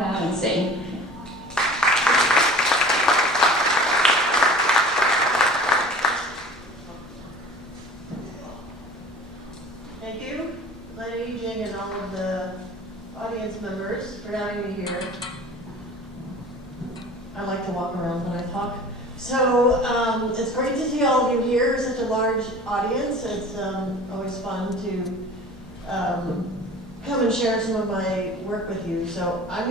out and sing. Thank you, Lenny, Jing, and all of the audience members for having me here. I like to walk around when I talk. So it's great to see all of you here, such a large audience. It's always fun to come and share some of my work with you. So I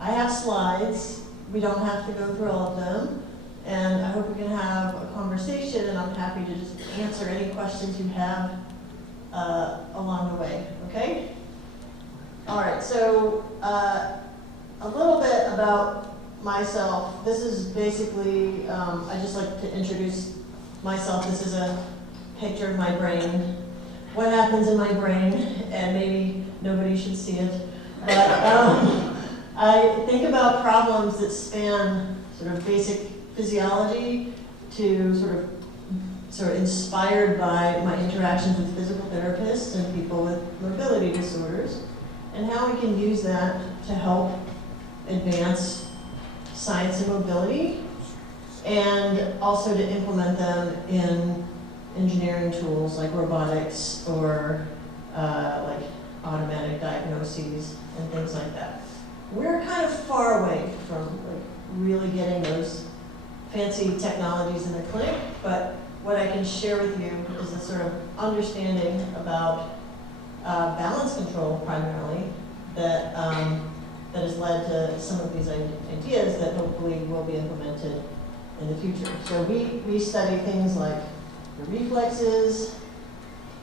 have slides. We don't have to go through all of them. And I hope we can have a conversation, and I'm happy to just answer any questions you have along the way, okay? All right, so a little bit about myself. This is basically, I just like to introduce myself. This is a picture of my brain. What happens in my brain, and maybe nobody should see it, but I think about problems that span sort of basic physiology to sort of inspired by my interactions with physical therapists and people with mobility disorders, and how we can use that to help advance science and mobility, and also to implement them in engineering tools like robotics or like automatic diagnoses and things like that. We're kind of far away from like really getting those fancy technologies in the clinic, but what I can share with you is a sort of understanding about balance control primarily that that has led to some of these ideas that hopefully will be implemented in the future. So we study things like the reflexes,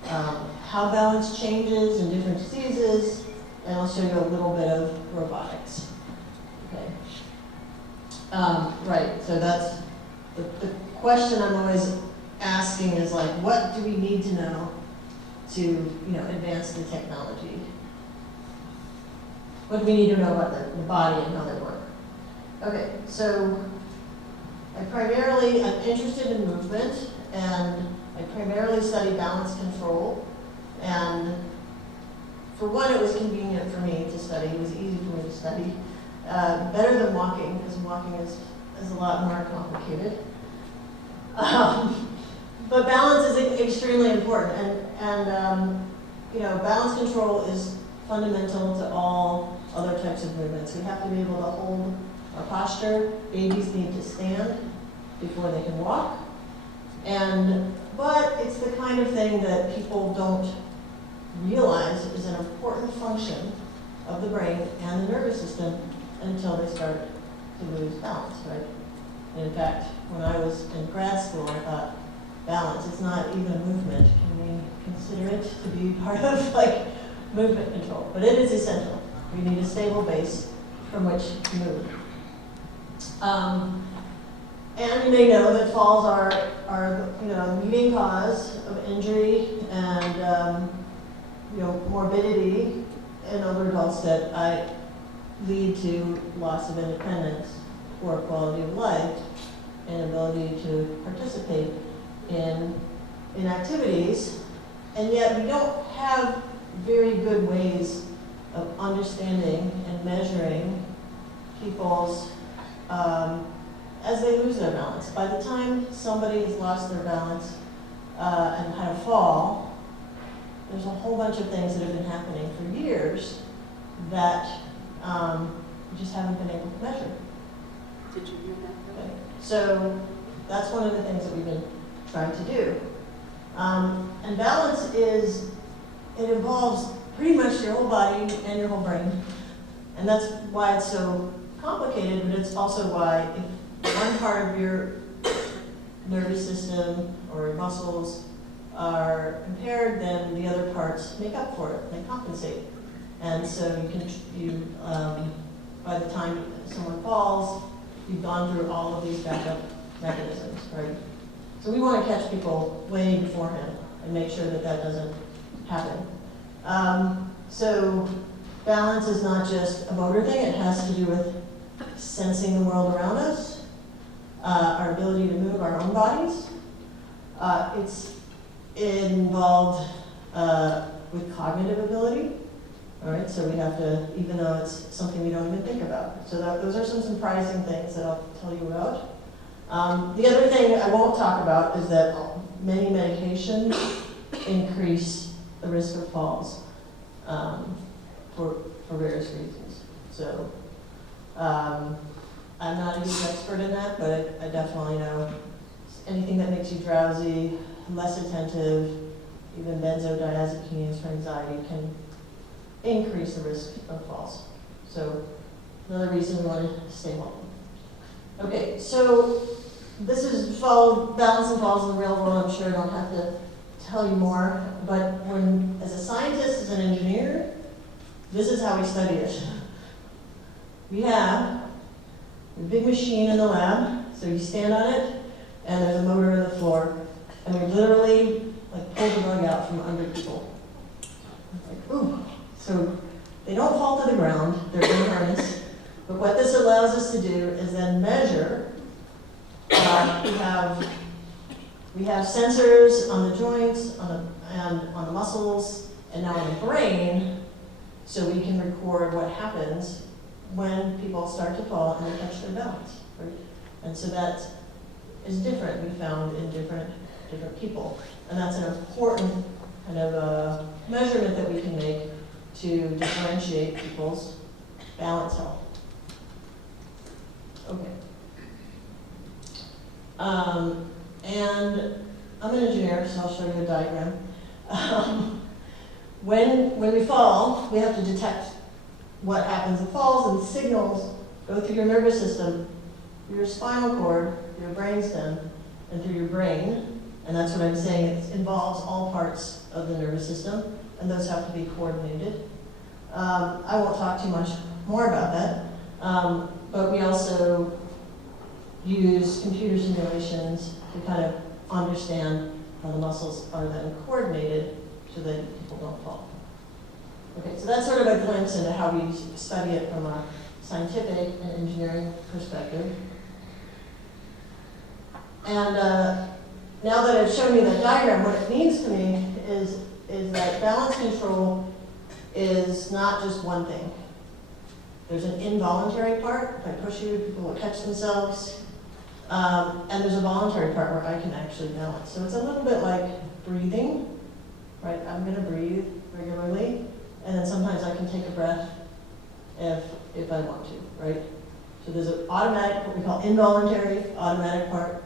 how balance changes in different diseases, and I'll show you a little bit of robotics. Okay. Right, so that's the question I'm always asking is like, what do we need to know to advance the technology? What do we need to know about the body and how they work? Okay, so I'm interested in movement, and I primarily study balance control. And for one, it was convenient for me to study. It was easy for me to study. Better than walking, because walking is a lot more complicated. But balance is extremely important, and balance control is fundamental to all other types of movements. We have to be able to hold our posture. Babies need to stand before they can walk. But it's the kind of thing that people don't realize is an important function of the brain and the nervous system until they start to lose balance, right? And in fact, when I was in grad school, I thought, balance, it's not even a movement. Can we consider it to be part of like movement control? But it is essential. We need a stable base from which to move. And you may know that falls are the leading cause of injury and morbidity in older adults that lead to loss of independence, poor quality of life, and ability to participate in activities. And yet we don't have very good ways of understanding and measuring people's as they lose their balance. By the time somebody has lost their balance and had a fall, there's a whole bunch of things that have been happening for years that we just haven't been able to measure. Did you hear that? Okay. So that's one of the things that we've been trying to do. And balance it involves pretty much your whole body and your whole brain. And that's why it's so complicated, but it's also why if one part of your nervous system or your muscles are impaired, then the other parts make up for it, they compensate. And so by the time someone falls, you've gone through all of these backup mechanisms, right? So we want to catch people way beforehand and make sure that doesn't happen. So balance is not just a motor thing, it has to do with sensing the world around us, our ability to move our own bodies. It's involved with cognitive ability, All right, so we have to, even though it's something we don't even think about. So those are some surprising things that I'll tell you about. The other thing I won't talk about is that many medications increase the risk of falls for various reasons. So I'm not a huge expert in that, but I definitely know anything that makes you drowsy, less attentive, even benzodiazepines for anxiety can increase the risk of falls. So another reason we want to stay home. Okay, so this is balance and falls in the real world. I'm sure I don't have to tell you more, but as a scientist, as an engineer, this is how we study it. We have a big machine in the lab, so you stand on it, and there's a motor on the floor, and we literally pull the rug out from under people. Ooh. So they don't fall to the ground, they're in a harness, but what this allows us to do is then measure. We have sensors on the joints, and on the muscles, and now in the brain, so we can record what happens when people start to fall and they catch their balance. Right? And so that is different, we found in different people. And that's an important kind of measurement that we can make to differentiate people's balance health. Okay. And I'm an engineer, so I'll show you a diagram. When we fall, we have to detect what happens. The falls and signals go through your nervous system, through your spinal cord, through your brainstem, and through your brain. And that's what I'm saying, it involves all parts of the nervous system, and those have to be coordinated. I won't talk too much more about that, but we also use computer simulations to kind of understand how the muscles are then coordinated so that people don't fall. Okay, so that's sort of a glimpse into how we study it from a scientific and engineering perspective. And now that I've shown you that diagram, what it means to me is that balance control is not just one thing. There's an involuntary part. If I push you, people will catch themselves. And there's a voluntary part where I can actually balance. So it's a little bit like breathing, right? I'm going to breathe regularly, and then sometimes I can take a breath if I want to, right? So there's an automatic, what we call involuntary, automatic part,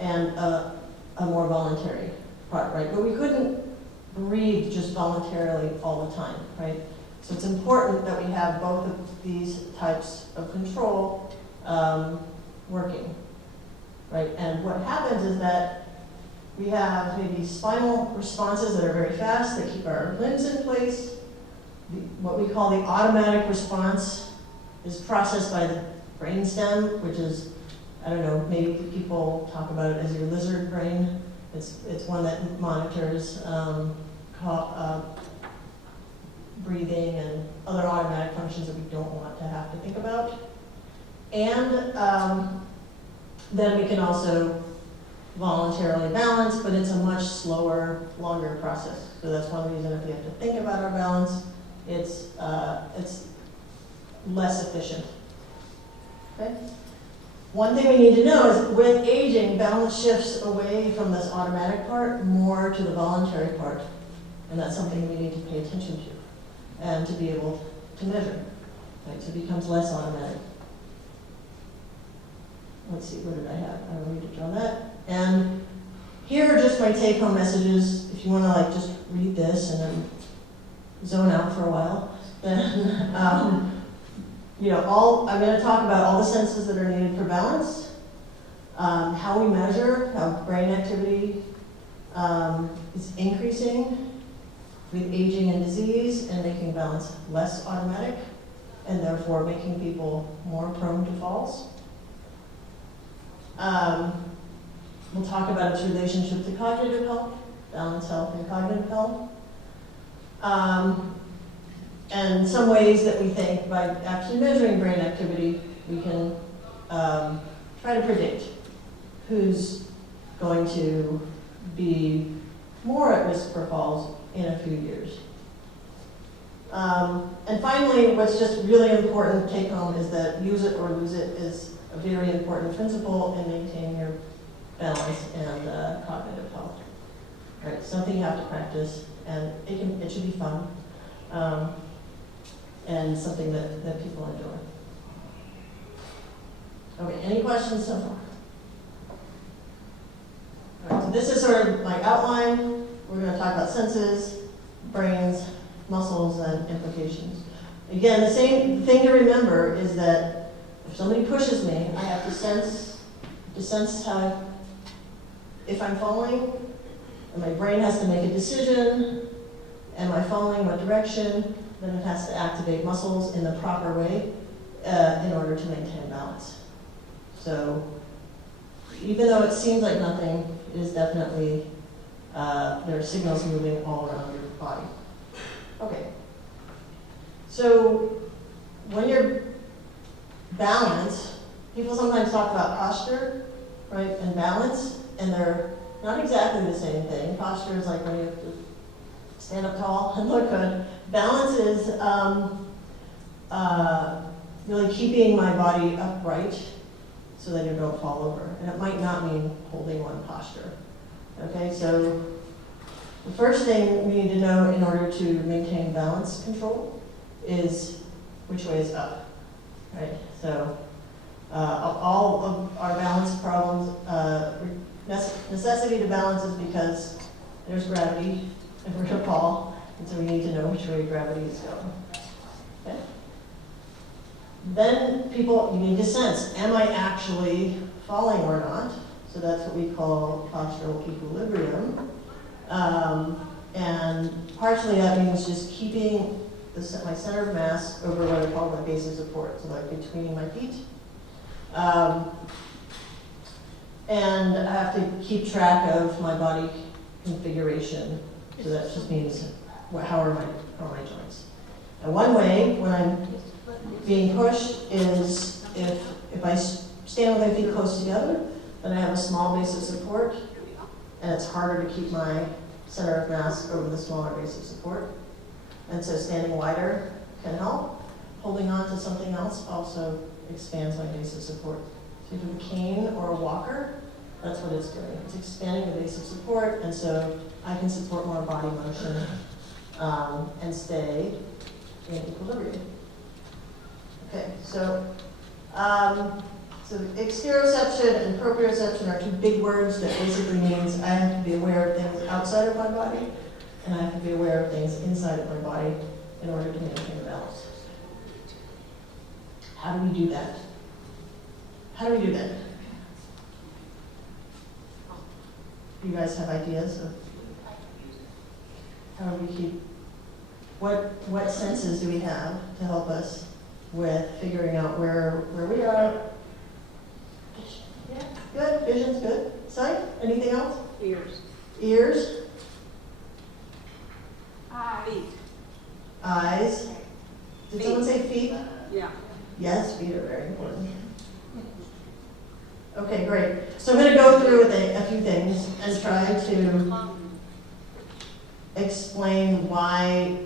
and a more voluntary part, right? But we couldn't breathe just voluntarily all the time, right? So it's important that we have both of these types of control working, right? And what happens is that we have maybe spinal responses that are very fast that keep our limbs in place. What we call the automatic response is processed by the brainstem, which is, I don't know, maybe people talk about it as your lizard brain. It's one that monitors breathing and other automatic functions that we don't want to have to think about. And then we can also voluntarily balance, but it's a much slower, longer process. So that's one reason if we have to think about our balance, it's less efficient. Okay? One thing we need to know is with aging, balance shifts away from this automatic part more to the voluntary part. And that's something we need to pay attention to and to be able to measure. Right? So it becomes less automatic. Let's see, what did I have? I already done that. And here are just my take-home messages. If you want to just read this and then zone out for a while, then I'm going to talk about all the senses that are needed for balance, how we measure how brain activity is increasing with aging and disease and making balance less automatic, and therefore making people more prone to falls. We'll talk about its relationship to cognitive health, balance health, and cognitive health. And some ways that we think by actually measuring brain activity, we can try to predict who's going to be more at risk for falls in a few years. And finally, what's just really important to take home is that use it or lose it is a very important principle in maintaining your balance and cognitive health. Right, something you have to practice, and it should be fun, and something that people enjoy. Okay, any questions so far? All right, so this is sort of my outline. We're going to talk about senses, brains, muscles, and implications. Again, the same thing to remember is that if somebody pushes me, I have to sense how, if I'm falling, and my brain has to make a decision. Am I following what direction? Then it has to activate muscles in the proper way in order to maintain balance. So even though it seems like nothing, it is definitely, there are signals moving all around your body. Okay. So when you're balanced, people sometimes talk about posture, right, and balance, and they're not exactly the same thing. Posture is like when you have to stand up tall and look good. Balance is really keeping my body upright so that you don't fall over. And it might not mean holding one posture. Okay, so the first thing we need to know in order to maintain balance control is which way is up, right? So all of our balance problems, necessity to balance is because there's gravity and we're gonna fall, and so we need to know which way gravity is going. Okay? Then you need to sense, am I actually falling or not? So that's what we call postural equilibrium. And partially that means just keeping my center of mass over what I call my base of support, so like between my feet. And I have to keep track of my body configuration. So that just means how are my joints. And one way when I'm being pushed is if I stand with my feet close together, then I have a small base of support, and it's harder to keep my center of mass over the smaller base of support. And so standing wider can help. Holding on to something else also expands my base of support. So if you have a cane or a walker, that's what it's doing. It's expanding the base of support, and so I can support more body motion and stay in equilibrium. Okay, so exteroception and proprioception are two big words that basically means I have to be aware of things outside of my body, and I have to be aware of things inside of my body in order to maintain a balance. How do we do that? How do we do that? Do you guys have ideas of how do we keep, what senses do we have to help us with figuring out where we are? Yeah, good, vision's good. Sight, anything else? Ears. Ears? Feet. Eyes? Did someone say feet? Yeah. Yes, feet are very important. Okay, great. So I'm going to go through with a few things and try to explain why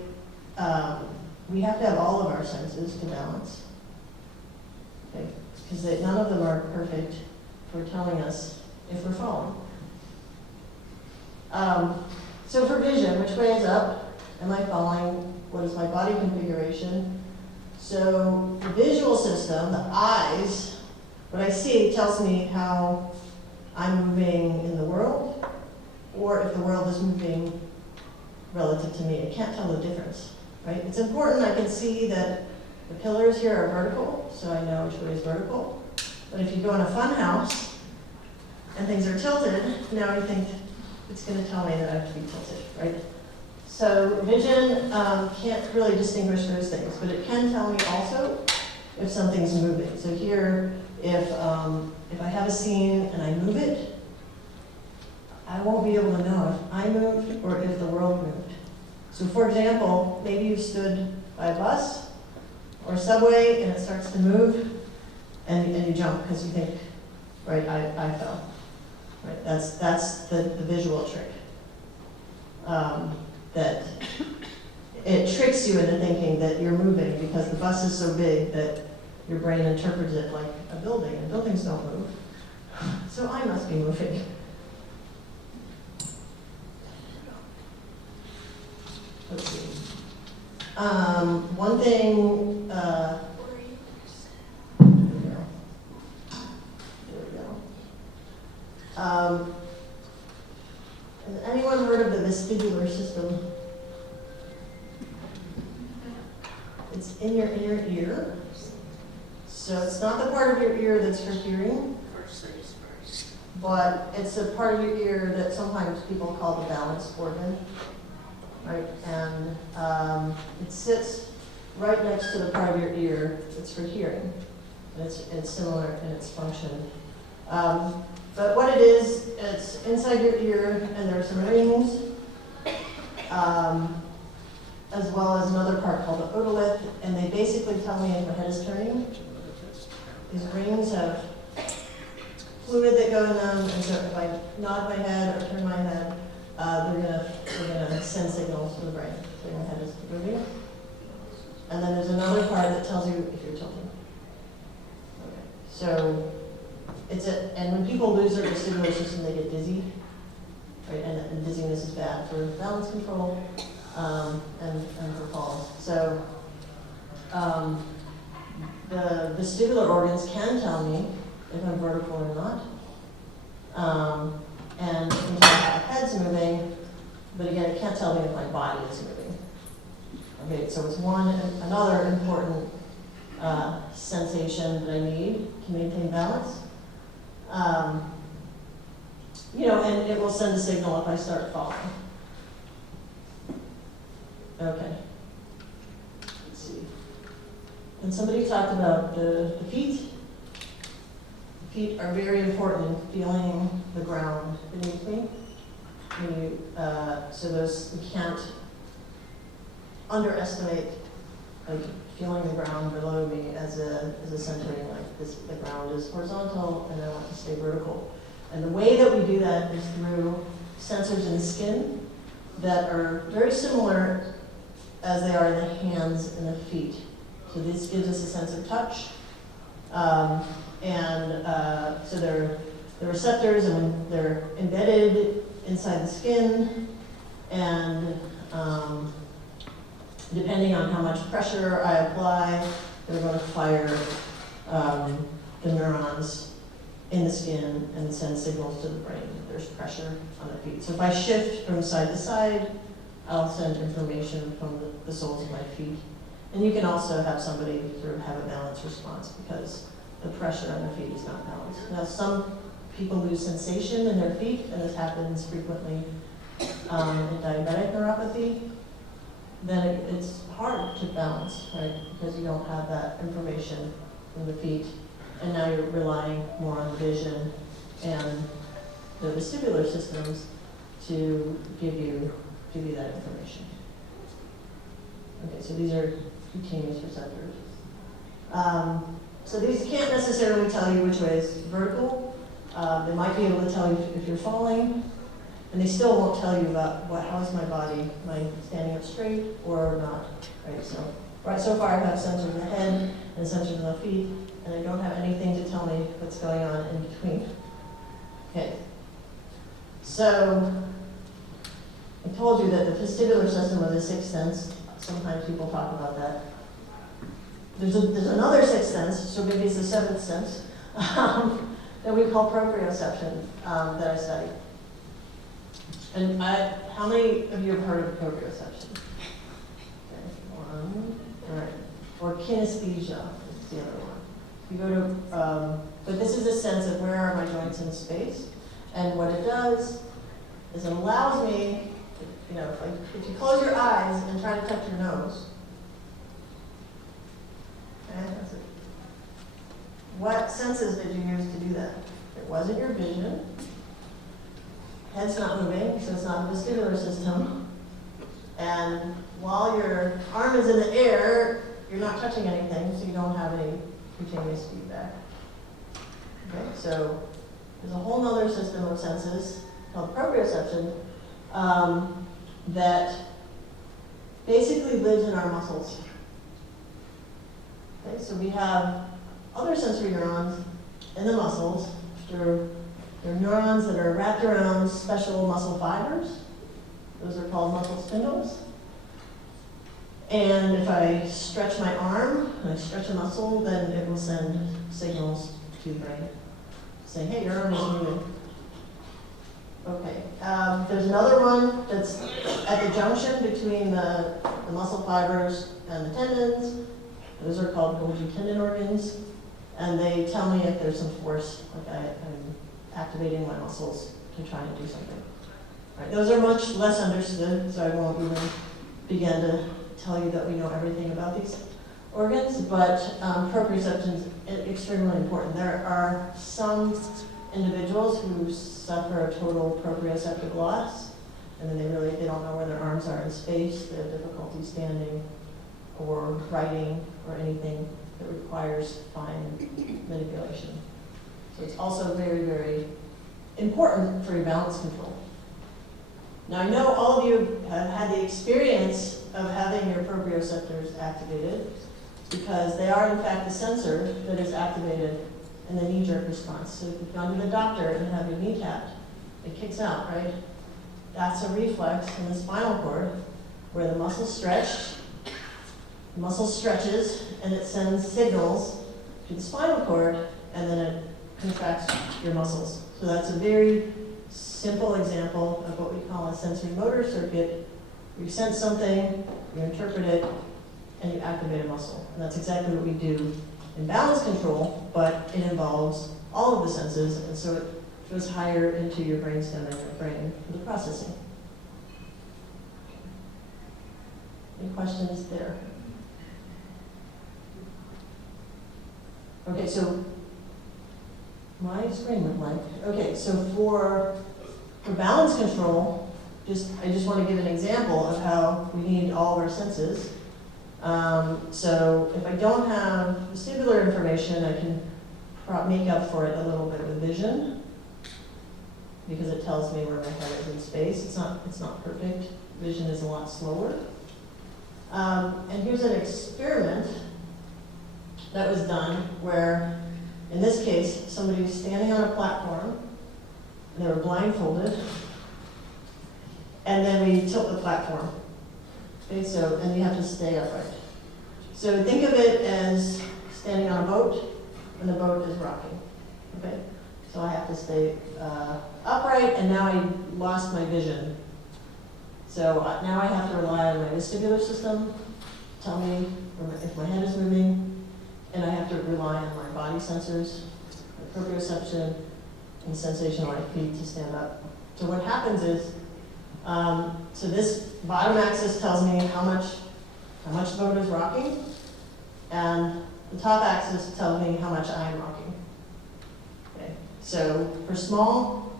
we have to have all of our senses to balance. Okay, because none of them are perfect for telling us if we're falling. So for vision, which way is up? Am I falling? What is my body configuration? So the visual system, the eyes, what I see tells me how I'm moving in the world, or if the world is moving relative to me. I can't tell the difference, right? It's important I can see that the pillars here are vertical, so I know which way is vertical. But if you go in a fun house and things are tilted, now you think it's going to tell me that I have to be tilted, right? So vision can't really distinguish those things, but it can tell me also if something's moving. So here, if I have a scene and I move it, I won't be able to know if I moved or if the world moved. So for example, maybe you stood by a bus or a subway and it starts to move and you jump because you think, right, I fell. Right, that's the visual trick. That it tricks you into thinking that you're moving because the bus is so big that your brain interprets it like a building, and buildings don't move. So I must be moving. Let's see. One thing, there we go. There we go. Has anyone heard of the vestibular system? It's in your inner ear. So it's not the part of your ear that's for hearing, First things first. but it's a part of your ear that sometimes people call the balance organ, right? And it sits right next to the part of your ear that's for hearing. And it's similar in its function. But what it is, it's inside your ear, and there are some rings, as well as another part called the otolith, and they basically tell me if my head is turning. These rings have fluid that go in them, and so if I nod my head or turn my head, they're gonna send signals to the brain. So my head is moving. And then there's another part that tells you if you're tilting. Okay. So and when people lose their vestibular system, they get dizzy, right? And dizziness is bad for balance control and for falls. So the vestibular organs can tell me if I'm vertical or not. And it can tell if my head's moving, but again, it can't tell me if my body is moving. Okay, so it's another important sensation that I need to maintain balance. And it will send a signal if I start falling. Okay. Let's see. And somebody talked about the feet. Feet are very important in feeling the ground beneath me. You can't underestimate like feeling the ground below me as a centering, like this, the ground is horizontal and I want to stay vertical. And the way that we do that is through sensors in the skin that are very similar as they are in the hands and the feet. So this gives us a sense of touch. So they're receptors, and when they're embedded inside the skin, and depending on how much pressure I apply, they're going to fire the neurons in the skin and send signals to the brain if there's pressure on the feet. So if I shift from side to side, I'll send information from the soles of my feet. And you can also have somebody sort of have a balance response because the pressure on the feet is not balanced. Now, some people lose sensation in their feet, and this happens frequently in diabetic neuropathy. Then it's hard to balance, right? Because you don't have that information from the feet, and now you're relying more on vision and the vestibular systems to give you that information. Okay, so these are cutaneous receptors. So these can't necessarily tell you which way is vertical. They might be able to tell you if you're falling, and they still won't tell you about how is my body, am I standing up straight or not, right? So far I have sensors in the head and sensors in the feet, and I don't have anything to tell me what's going on in between. Okay, so I told you that the vestibular system of the sixth sense, sometimes people talk about that. There's another sixth sense, so maybe it's the seventh sense, that we call proprioception that I study. And how many of you have heard of proprioception? Okay, one, all right. Or kinesthesia is the other one. You go to, but this is a sense of where are my joints in space, and what it does is it allows me, if you close your eyes and try to touch your nose, okay, that's it. What senses did you use to do that? It wasn't your vision. Head's not moving, so it's not the vestibular system. And while your arm is in the air, you're not touching anything, so you don't have any cutaneous feedback. Okay, so there's a whole other system of senses called proprioception that basically lives in our muscles. Okay, so we have other sensory neurons in the muscles. They're neurons that are wrapped around special muscle fibers. Those are called muscle spindles. And if I stretch my arm, and I stretch a muscle, then it will send signals to the brain saying, hey, your arm is moving. Okay, there's another one that's at the junction between the muscle fibers and the tendons. Those are called Golgi tendon organs. And they tell me if there's some force, like I'm activating my muscles to try and do something. All right, those are much less understood, so I won't even begin to tell you that we know everything about these organs, but proprioception is extremely important. There are some individuals who suffer a total proprioceptive loss, and then they don't know where their arms are in space. They have difficulty standing or writing or anything that requires fine manipulation. So it's also very, very important for your balance control. Now I know all of you have had the experience of having your proprioceptors activated because they are in fact the sensor that is activated in the knee-jerk response. So if you've gone to the doctor and have your knee tapped, it kicks out, right? That's a reflex in the spinal cord where the muscle's stretched, the muscle stretches, and it sends signals to the spinal cord, and then it contracts your muscles. So that's a very simple example of what we call a sensory motor circuit. You sense something, you interpret it, and you activate a muscle. And that's exactly what we do in balance control, but it involves all of the senses, and so it goes higher into your brainstem and your brain for the processing. Any questions there? Okay, so my screen went blank. Okay, so for balance control, I just want to give an example of how we need all of our senses. So if I don't have vestibular information, I can make up for it a little bit with vision, because it tells me where my head is in space. It's not perfect. Vision is a lot slower. And here's an experiment that was done where, in this case, somebody was standing on a platform, and they were blindfolded, and then we tilt the platform. Okay, so, and you have to stay upright. So think of it as standing on a boat, and the boat is rocking. Okay, so I have to stay upright, and now I lost my vision. So now I have to rely on my vestibular system to tell me if my head is moving, and I have to rely on my body sensors, my proprioception, and sensation on my feet to stand up. So what happens is, so this bottom axis tells me how much the boat is rocking, and the top axis tells me how much I am rocking. Okay. So for small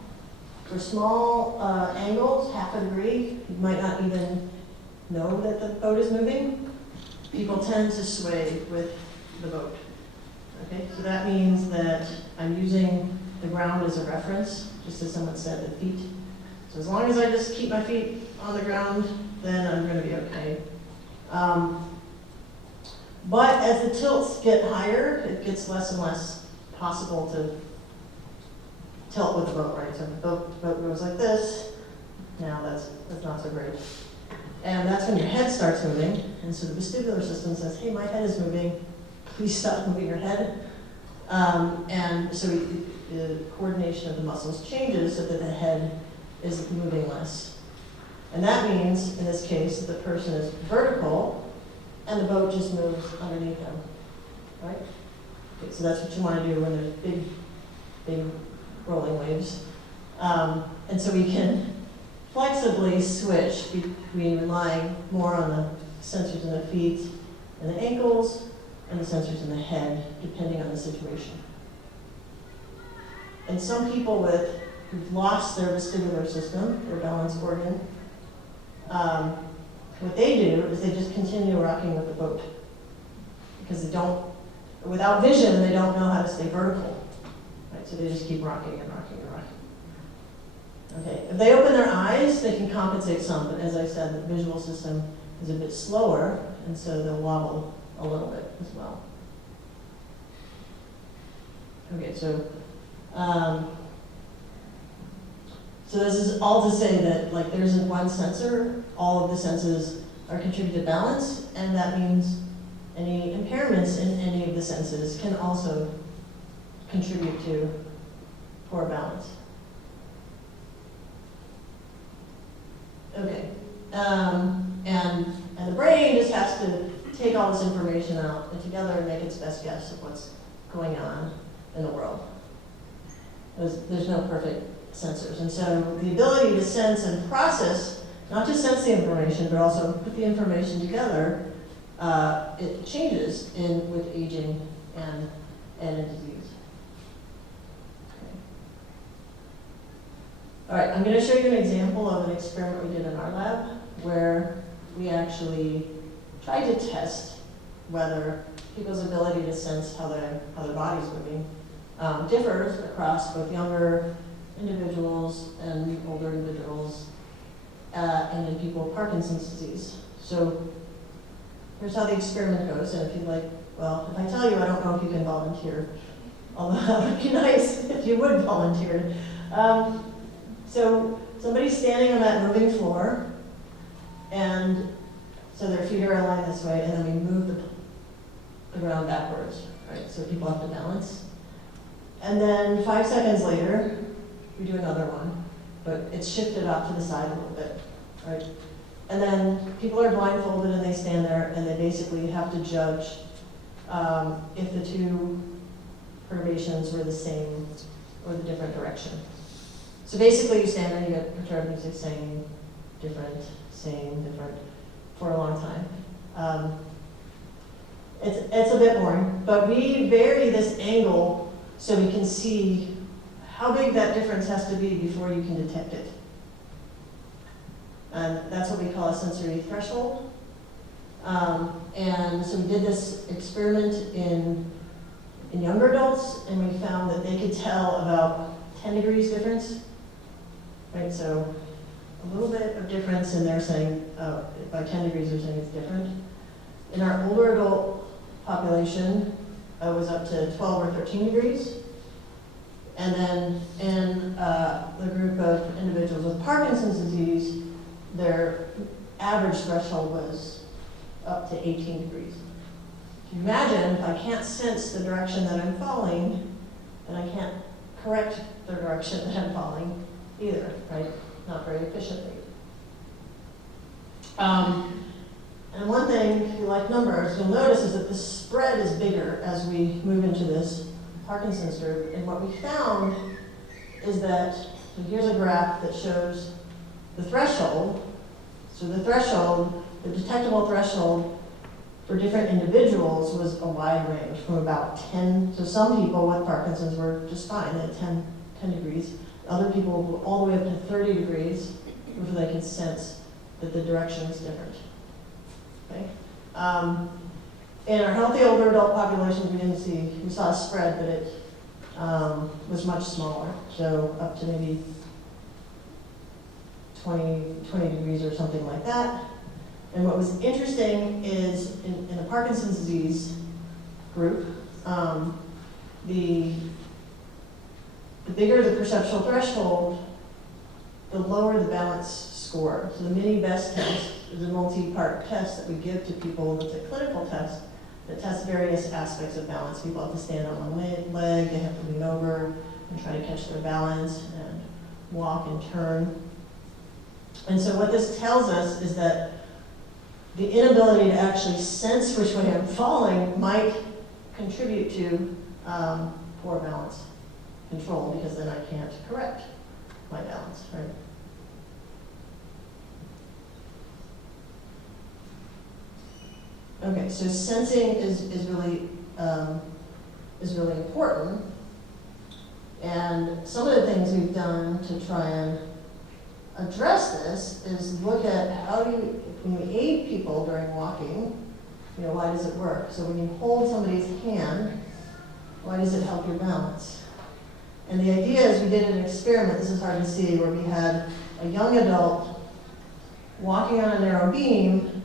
angles, half a degree, you might not even know that the boat is moving. People tend to sway with the boat. Okay, so that means that I'm using the ground as a reference, just as someone said, the feet. So as long as I just keep my feet on the ground, then I'm going to be okay. But as the tilts get higher, it gets less and less possible to tilt with the boat, right? So if the boat goes like this, now that's not so great. And that's when your head starts moving, and so the vestibular system says, hey, my head is moving, please stop moving your head. And so the coordination of the muscles changes so that the head is moving less. And that means, in this case, that the person is vertical, and the boat just moves underneath them, right? Okay, so that's what you want to do when there's big rolling waves. And so we can flexibly switch between relying more on the sensors in the feet and the ankles and the sensors in the head, depending on the situation. And some people who've lost their vestibular system, their balance organ, what they do is they just continue rocking with the boat. Because without vision, they don't know how to stay vertical. Right? So they just keep rocking and rocking and rocking. Okay, if they open their eyes, they can compensate some, but as I said, the visual system is a bit slower, and so they'll wobble a little bit as well. Okay, so this is all to say that like there isn't one sensor, all of the senses are contributed to balance, and that means any impairments in any of the senses can also contribute to poor balance. Okay, and the brain just has to take all this information out and together and make its best guess of what's going on in the world. There's no perfect sensors, and so the ability to sense and process, not just sense the information, but also put the information together, it changes with aging and in disease. Okay. All right, I'm going to show you an example of an experiment we did in our lab where we actually tried to test whether people's ability to sense how their body's moving differs across both younger individuals and older individuals and in people with Parkinson's disease. So here's how the experiment goes, and if you'd like, well, if I tell you, I don't know if you can volunteer, although that would be nice if you would volunteer. So somebody's standing on that moving floor, and so their feet are aligned this way, and then we move the ground backwards, right? So people have to balance. And then 5 seconds later, we do another one, but it's shifted off to the side a little bit, right? And then people are blindfolded and they stand there and they basically have to judge if the two perturbations were the same or the different direction. So basically you stand there and you get perturbed music saying different, same, different for a long time. It's a bit boring, but we vary this angle so we can see how big that difference has to be before you can detect it. And that's what we call a sensory threshold. And so we did this experiment in younger adults, and we found that they could tell about 10 degrees difference. Right, so a little bit of difference, and they're saying, by 10 degrees they're saying it's different. In our older adult population, it was up to 12 or 13 degrees. And then in the group of individuals with Parkinson's disease, their average threshold was up to 18 degrees. Can you imagine if I can't sense the direction that I'm falling, then I can't correct the direction that I'm falling either, right? Not very efficiently. And one thing, if you like numbers, you'll notice is that the spread is bigger as we move into this Parkinson's group. And what we found is that, so here's a graph that shows the threshold. So the threshold, the detectable threshold for different individuals was a wide range from about 10, so some people with Parkinson's were just fine at 10 degrees. Other people were all the way up to 30 degrees before they could sense that the direction was different. Okay? In our healthy older adult populations, we saw a spread, but it was much smaller, so up to maybe 20 degrees or something like that. And what was interesting is in the Parkinson's disease group, the bigger the perceptual threshold, the lower the balance score. So the mini best test is a multi-part test that we give to people. It's a clinical test that tests various aspects of balance. People have to stand on one leg, they have to lean over and try to catch their balance and walk and turn. And so what this tells us is that the inability to actually sense which way I'm falling might contribute to poor balance control, because then I can't correct my balance, right? Okay, so sensing is really important, and some of the things we've done to try and address this is look at how do you, when we aid people during walking, why does it work? So when you hold somebody's hand, why does it help your balance? And the idea is we did an experiment, this is hard to see, where we had a young adult walking on a narrow beam,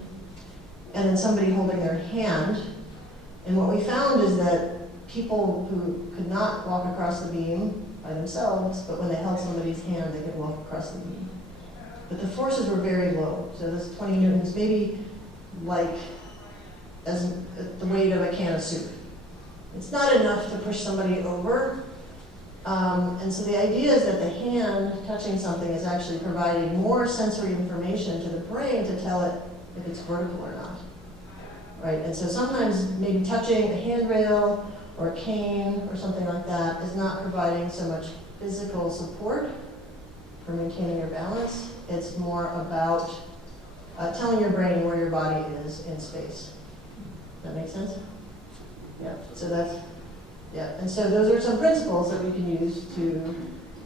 and then somebody holding their hand. And what we found is that people who could not walk across the beam by themselves, but when they held somebody's hand, they could walk across the beam. But the forces were very low. So this 20 newtons, maybe like as the weight of a can of soup. It's not enough to push somebody over. And so the idea is that the hand touching something is actually providing more sensory information to the brain to tell it if it's vertical or not. Right? And so sometimes maybe touching a handrail or a cane or something like that is not providing so much physical support for maintaining your balance. It's more about telling your brain where your body is in space. Does that make sense? Yeah, so that's, yeah. And so those are some principles that we can use to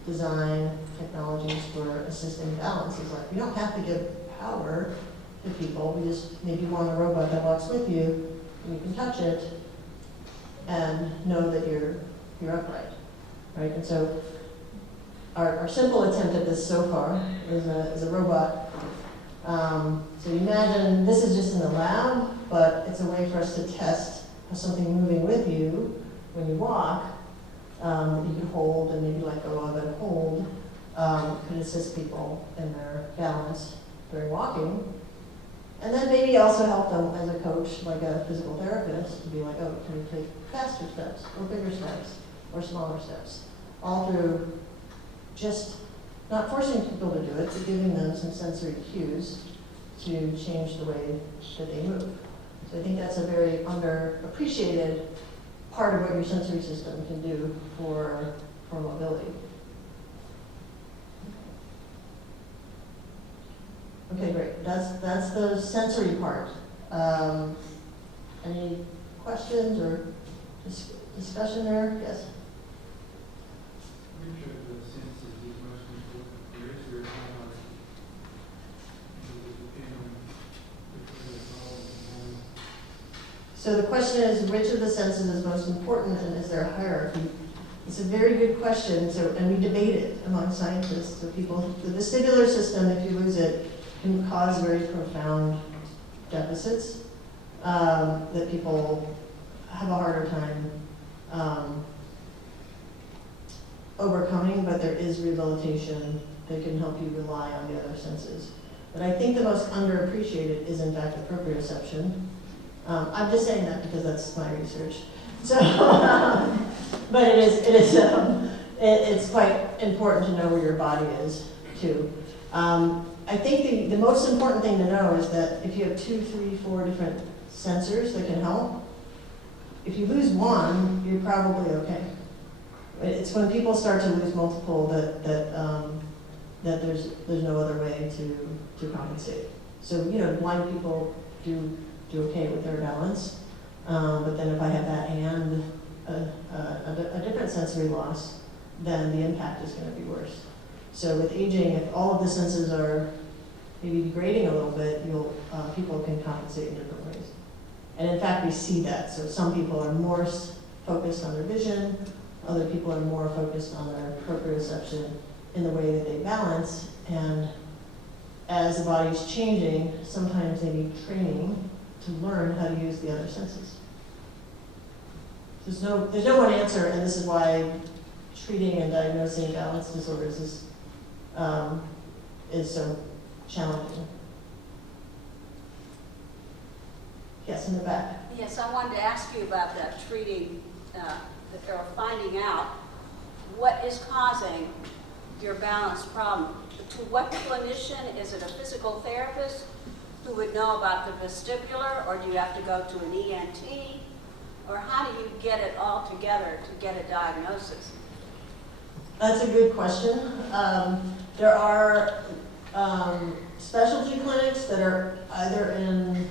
design technologies for assisting balance. It's like, you don't have to give power to people. We just maybe want a robot that walks with you, and you can touch it and know that you're upright, right? And so our simple attempt at this so far is a robot. So you imagine this is just in the lab, but it's a way for us to test how something moving with you when you walk, that you can hold and maybe let go of and hold, could assist people in their balance during walking. And then maybe also help them as a coach, like a physical therapist, to be like, oh, can we take faster steps, or bigger steps, or smaller steps? All through just not forcing people to do it, but giving them some sensory cues to change the way that they move. So I think that's a very underappreciated part of what your sensory system can do for mobility. Okay, great. That's the sensory part. Any questions or discussion there? Yes? Which of the senses is most important for us, or how does it depend on which one is all? So the question is, which of the senses is most important, and is there a hierarchy? It's a very good question, and we debate it among scientists. So people, the vestibular system, if you lose it, can cause very profound deficits that people have a harder time overcoming, but there is rehabilitation that can help you rely on the other senses. But I think the most underappreciated is in fact proprioception. I'm just saying that because that's my research. So, but it's quite important to know where your body is too. I think the most important thing to know is that if you have 2, 3, 4 different sensors that can help, if you lose one, you're probably okay. It's when people start to lose multiple that there's no other way to compensate. So blind people do okay with their balance, but then if I have that and a different sensory loss, then the impact is going to be worse. So with aging, if all of the senses are maybe degrading a little bit, people can compensate in different ways. And in fact, we see that. So some people are more focused on their vision, other people are more focused on their proprioception in the way that they balance. And as the body's changing, sometimes they need training to learn how to use the other senses. There's no one answer, and this is why treating and diagnosing balance disorders is so challenging. Yes, in the back. Yes, I wanted to ask you about that treating, or finding out what is causing your balance problem. To what clinician? Is it a physical therapist who would know about the vestibular, or do you have to go to an ENT? Or how do you get it all together to get a diagnosis? That's a good question. There are specialty clinics that are either in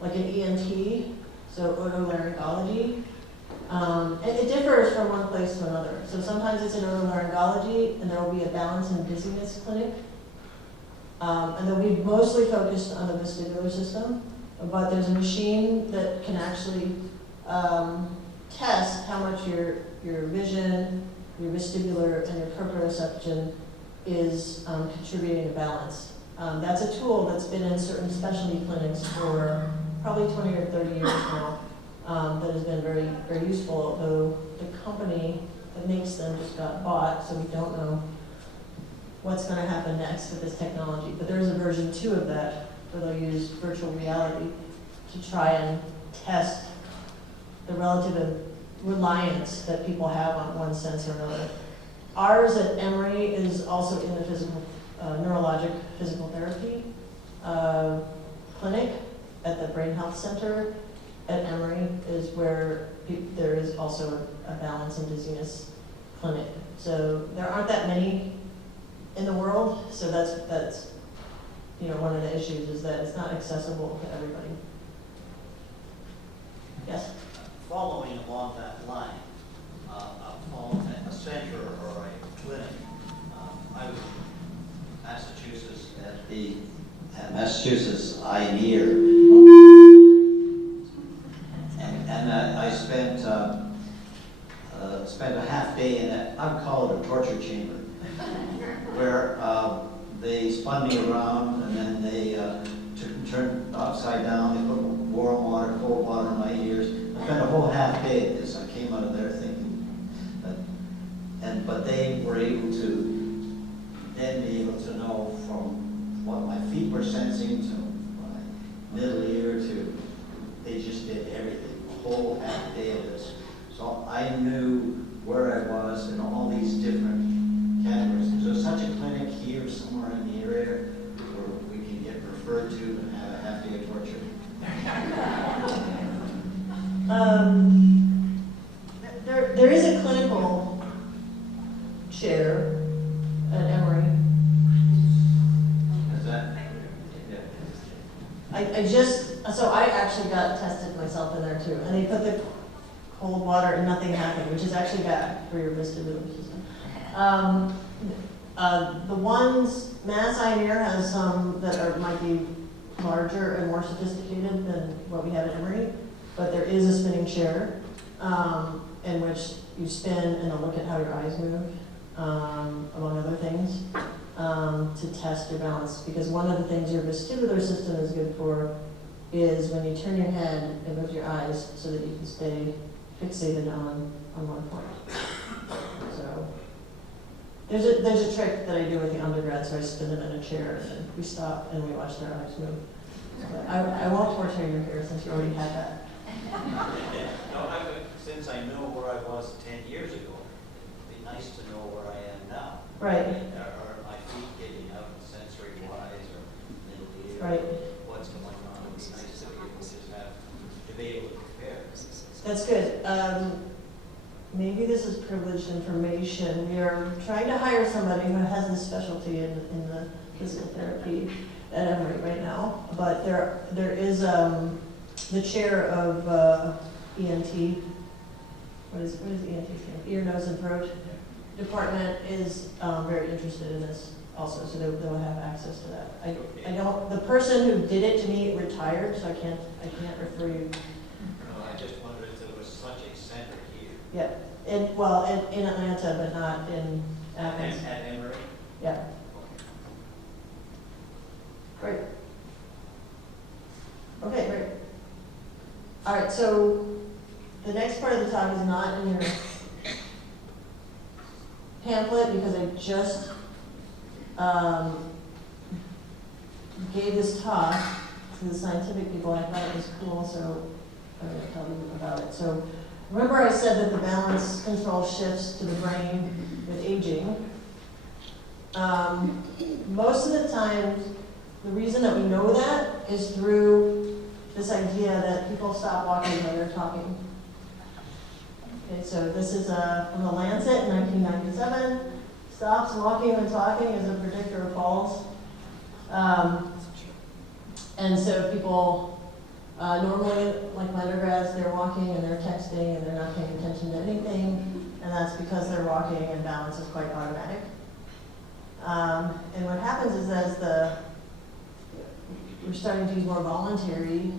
like an ENT, so otolaryngology. And it differs from one place to another. So sometimes it's in otolaryngology, and there will be a balance and dizziness clinic. And they'll be mostly focused on the vestibular system, but there's a machine that can actually test how much your vision, your vestibular, and your proprioception is contributing to balance. That's a tool that's been in certain specialty clinics for probably 20 or 30 years now, that has been very, very useful, although the company that makes them just got bought, so we don't know what's going to happen next with this technology. But there's a version 2 of that where they'll use virtual reality to try and test the relative reliance that people have on one sense or another. Ours at Emory is also in the physical, neurologic physical therapy clinic at the Brain Health Center at Emory is where there is also a balance and dizziness clinic. So there aren't that many in the world, so that's one of the issues is that it's not accessible to everybody. Yes? Following along that line, a center or a clinic, I was in Massachusetts at Massachusetts Eye and Ear, and I spent a half day in that, I would call it a torture chamber, where they spun me around and then they turned upside down, they put warm water, cold water in my ears. I spent a whole half day at this. I came out of there thinking that, but they were able to then be able to know from what my feet were sensing to my middle ear to, they just did everything, a whole half day of this. So I knew where I was in all these different categories. Is there such a clinic here somewhere in the area where we can get referred to and have a half day of torture? There is a clinical chair at Emory. Is that? Yeah. So I actually got tested myself in there too, and they put the cold water and nothing happened, which is actually bad for your vestibular system. The ones, Mass Eye and Ear has some that might be larger and more sophisticated than what we have at Emory, but there is a spinning chair in which you spin and they'll look at how your eyes move, among other things, to test your balance. Because one of the things your vestibular system is good for is when you turn your head and move your eyes so that you can stay fixated on one point. So there's a trick that I do with the undergrad, so I spin them in a chair and then we stop and we watch their eyes move. But I won't torture you here since you already had that. No, since I know where I was 10 years ago, it'd be nice to know where I am now. Right. Are my feet getting out sensory-wise or middle ear? Right. What's going on? It'd be nice to be able to just to be able to compare. That's good. Maybe this is privileged information. We are trying to hire somebody who has this specialty in the physical therapy at Emory right now. But there is the chair of ENT. What is ENT stand for? Ear, nose, and throat department is very interested in this also, so they'll have access to that. I don't. The person who did it to me retired, so I can't refer you. No, I just wondered if there was such a center here. Yeah, in Atlanta, but not in Athens. At Emory? Yeah. Great. Okay, great. All right, so the next part of the talk is not in your pamphlet because I just gave this talk to the scientific people. I thought it was cool, so I'm going to tell you about it. So remember I said that the balance control shifts to the brain with aging. Most of the time, the reason that we know that is through this idea that people stop walking when they're talking. Okay, so this is from the Lancet in 1997. Stops walking when talking is a predictor of falls. And so people, normally, like my undergrads, they're walking and they're texting and they're not paying attention to anything, and that's because they're walking and balance is quite automatic. And what happens is as we're starting to use more voluntary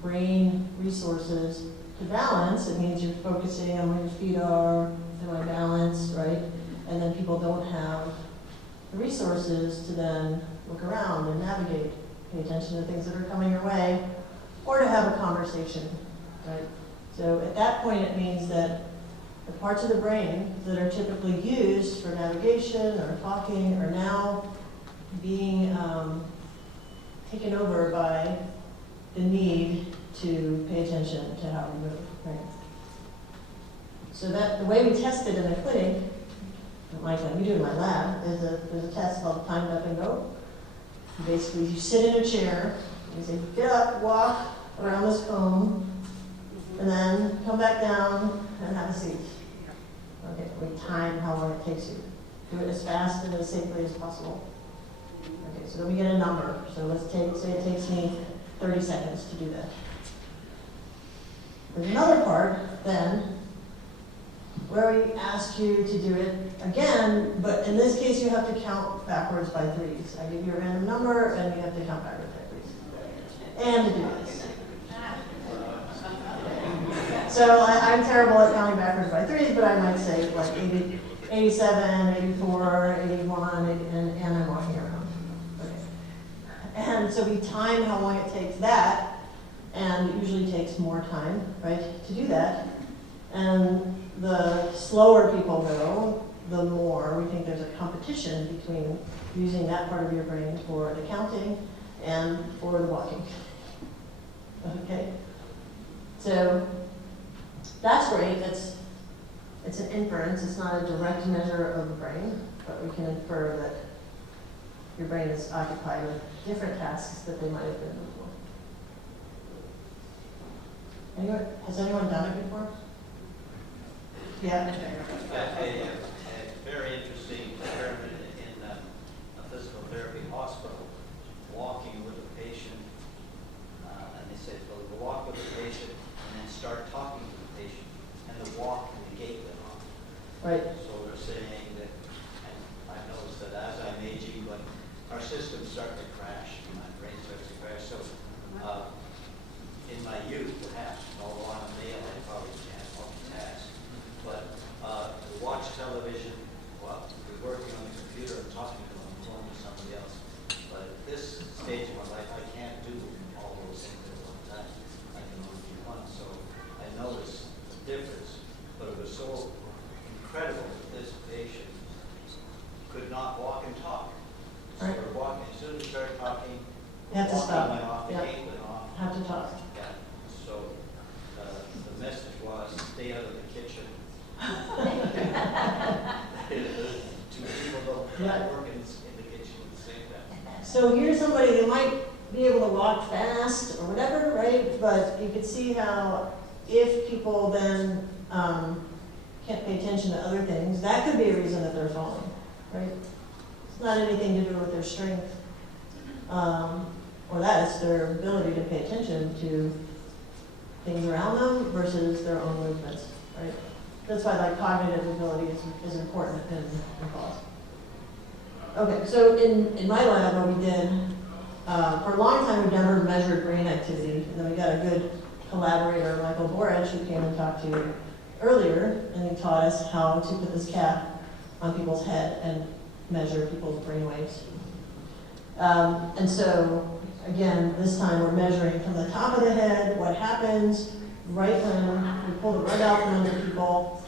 brain resources to balance, it means you're focusing on where your feet are, am I balanced, right? And then people don't have the resources to then look around and navigate, pay attention to things that are coming your way, or to have a conversation, right? So at that point, it means that the parts of the brain that are typically used for navigation or talking are now being taken over by the need to pay attention to how we move, right? So that the way we test it in the clinic, like we do in my lab, there's a test called timed up and go. Basically, you sit in a chair, you say, get up, walk around this cone, and then come back down and have a seat. Okay, we time how long it takes you. Do it as fast and as safely as possible. Okay, so then we get a number. So let's say it takes me 30 seconds to do that. There's another part then where we ask you to do it again, but in this case you have to count backwards by threes. I give you a random number and you have to count backwards by threes. And to do this. So I'm terrible at counting backwards by threes, but I might say like 80, 87, 84, 81, and I'm walking around. Okay. And so we time how long it takes that, and it usually takes more time, right, to do that. And the slower people go, the more we think there's a competition between using that part of your brain for the counting and for the walking. Okay? So that's great. It's an inference. It's not a direct measure of the brain, but we can infer that your brain is occupied with different tasks that they might have been before. Has anyone done it before? Yeah. A very interesting experiment in a physical therapy hospital, walking with a patient, and they said, well, we'll walk with the patient and then start talking to the patient, and the walk negate them off. Right. So they're saying that, and I noticed that as I'm aging, like our systems start to crash, my brain starts to crash. So in my youth, perhaps, although I'm a male, I probably can't multitask. But to watch television, well, we're working on the computer and talking on the phone to somebody else. But at this stage of my life, I can't do all those things at one time. I can only do one. So I noticed the difference, but it was so incredible that this patient could not walk and talk. So Right. we're walking, as soon as we started talking, You have to walking stop. went off, the Yeah. gate went off. Have to talk. Yeah. So the message was, stay out of the kitchen. Two people don't Yeah. work in the kitchen at the same time. So here's somebody that might be able to walk fast or whatever, right? But you could see how if people then can't pay attention to other things, that could be a reason that they're falling, right? It's not anything to do with their strength or that. It's their ability to pay attention to things around them versus their own movements, right? That's why like cognitive ability is important in falls. Okay, so in my lab, what we did, for a long time, we've never measured brain activity. And then we got a good collaborator, Michael Borich, who came and talked to you earlier, and he taught us how to put this cap on people's head and measure people's brain waves. And so, again, this time we're measuring from the top of the head what happens right when we pull the rug out from under people.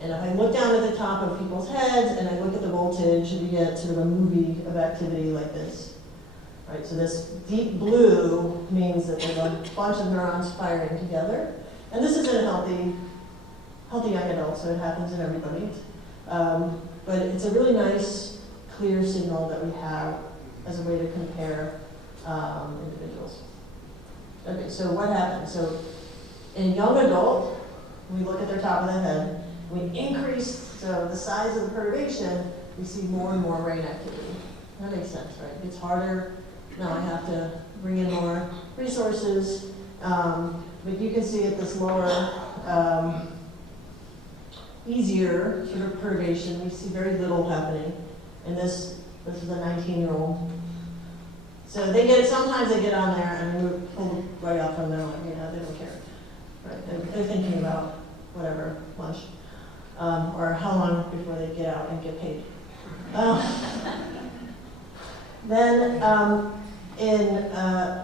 And if I look down at the top of people's heads and I look at the voltage, we get sort of a movie of activity like this. Right, so this deep blue means that there's a bunch of neurons firing together. And this is in a healthy young adult, so it happens in everybody. But it's a really nice, clear signal that we have as a way to compare individuals. Okay, so what happens? So in a young adult, we look at their top of the head, we increase the size of the perturbation, we see more and more brain activity. That makes sense, right? It's harder. Now I have to bring in more resources. But you can see at this lower, easier sort of perturbation, we see very little happening. And this is a 19-year-old. So sometimes they get on there and we pull right off from them, like, they don't care. Right? They're thinking about whatever, lunch, or how long before they get out and get paid. Then,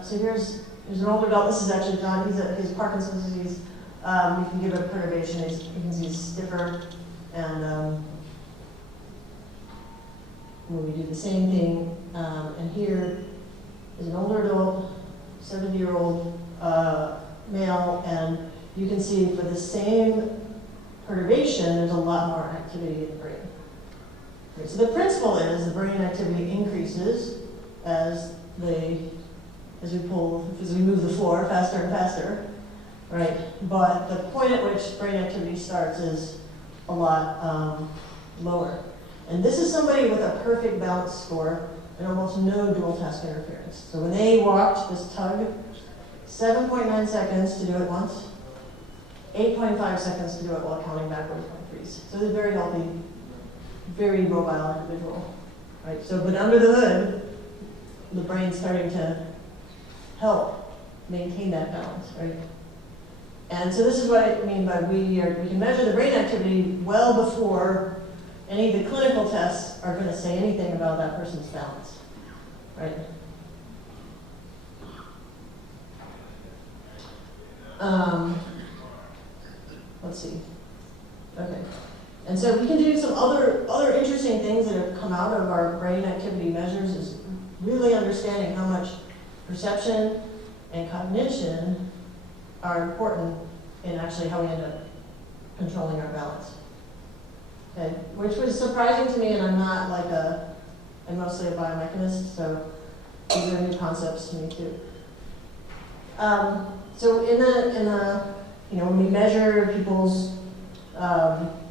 so here's There's an older adult, this is actually John, his Parkinson's disease. You can give a perturbation, you can see he's stiffer, and when we do the same thing, and here is an older adult, 70-year-old male, and you can see for the same perturbation, there's a lot more activity in the brain. Okay, so the principle is the brain activity increases as we move the floor faster and faster, right? But the point at which brain activity starts is a lot lower. And this is somebody with a perfect balance score and almost no dual task interference. So when they walked this tug, 7.9 seconds to do it once, 8.5 seconds to do it while counting backwards by threes. So they're very healthy, very mobile individual, right? So, but under the hood, the brain's starting to help maintain that balance, right? And so this is what I mean by we can measure the brain activity well before any of the clinical tests are going to say anything about that person's balance, right? Let's see. Okay. And so we can do some other interesting things that have come out of our brain activity measures is really understanding how much perception and cognition are important in actually how we end up controlling our balance. Okay, which was surprising to me, and I'm mostly a biomechanist, so these are new concepts to me too. So when we measure people's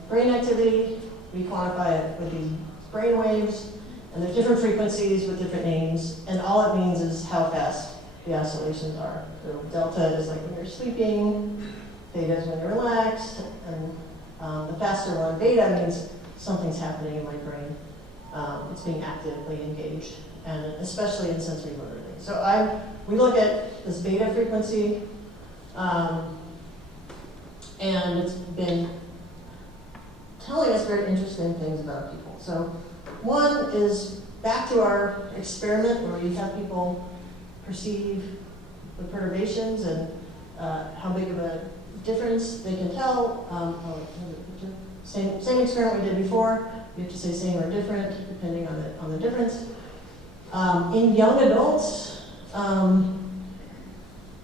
brain activity, we quantify it with these brain waves, and there's different frequencies with different names, and all it means is how fast the oscillations are. So delta is like when you're sleeping, theta is when you're relaxed, and the faster one, beta, means something's happening in my brain. It's being actively engaged, and especially in sensory motor things. So we look at this beta frequency, and it's been telling us very interesting things about people. So one is back to our experiment where we have people perceive the perturbations and how big of a difference they can tell. Same experiment we did before. You have to say same or different depending on the difference. In young adults,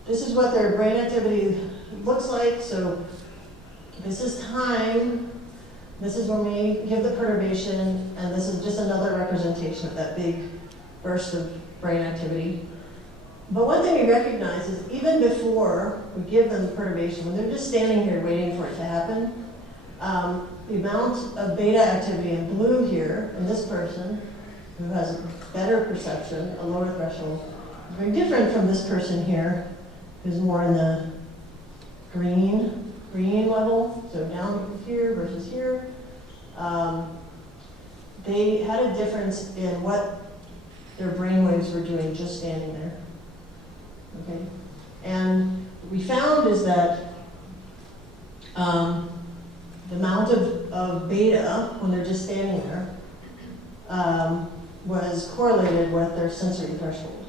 this is what their brain activity looks like. So this is time. This is when we give the perturbation, and this is just another representation of that big burst of brain activity. But one thing we recognize is even before we give them the perturbation, when they're just standing here waiting for it to happen, the amount of beta activity in blue here in this person who has better perception, a lower threshold, is very different from this person here who's more in the green level, so down here versus here. They had a difference in what their brain waves were doing just standing there. Okay, and what we found is that the amount of beta when they're just standing there was correlated with their sensory threshold.